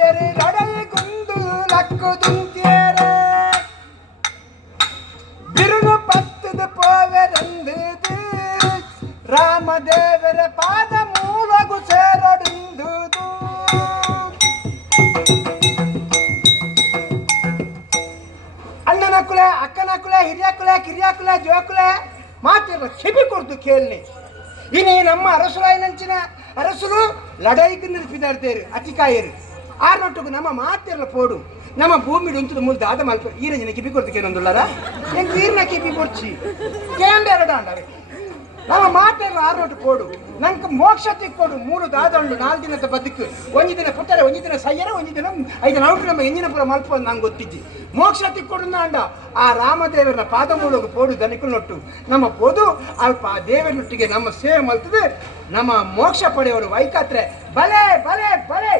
போயரு கடல் குந்து லக்குதுந்தியரே ಬಿರುಗು ಪತ್ತದ ಪೋವೆರಂದುದು ರಾಮದೇವರ ಪಾದ ಮೂಲಗು ಸೇರೊಡುಂದುದು ಅಣ್ಣನ ಕುಲ ಅಕ್ಕನ ಕುಲ ಹಿರಿಯ ಕುಲ ಕಿರಿಯ ಕುಲ ಜೋಕುಲ ಮಾತಿರ ಕಿಬಿ ಕೊಡ್ತು ಕೇಳಲಿ ಇನಿ ನಮ್ಮ ಅರಸುರಾಯನಂಚಿನ ಅರಸರು ಲಡೈಗೆ ನಿಲ್ಪಿದಾಡ್ತೇರು ಅತಿಕಾಯರು ಆರ್ನೊಟ್ಟಿಗೂ ನಮ್ಮ ಮಾತಿರಲ ಪೋಡು ನಮ್ಮ ಭೂಮಿ ಉಂಟು ಮೂಲ ದಾದ ಮಲ್ಪ ಈರಂಜನ ಕಿಪಿ ಕೊಡ್ತಕ್ಕೆ ನಂದುಳ್ಳಾರ ಎಂತ ಈರ್ನ ಕಿಪಿ ಕೊಡ್ಚಿ ಕೇಂದ್ರ ಎರಡಾಂಡವೆ ನಮ್ಮ ಮಾತೆಲ್ಲ ಆರೋಟು ಕೊಡು ನಂಗೆ ಮೋಕ್ಷ ತಿಕ್ಕೊಡು 3 ದಾದ ಉಂಡು 4 ದಿನದ ಬದುಕು ಒಂಜಿ ದಿನ ಪುಟ್ಟರೆ ಒಂಜಿ ದಿನ ಸಯ್ಯರ ಒಂಜಿ ದಿನ 5 ಔಟ್ ನಮ್ಮ ಎಂಜಿನ ಪುರ ಮಲ್ಪ ನಂಗೆ ಗೊತ್ತಿದ್ದಿ ಮೋಕ್ಷ ತಿಕ್ಕೊಡು ಅಂಡ ಆ ರಾಮದೇವರ ಪಾದ ಮೂಲಕ ಪೋಡು ದನಿಕಲು ನೊಟ್ಟು ನಮ್ಮ ಪೋದು ಅಲ್ಪ ಆ ದೇವರೊಟ್ಟಿಗೆ ನಮ್ಮ ಸೇವೆ ಮಲ್ತದೆ ನಮ್ಮ ಮೋಕ್ಷ ಪಡೆಯವರು ವೈಕಾತ್ರೆ ಬಲೆ ಬಲೆ ಬಲೆ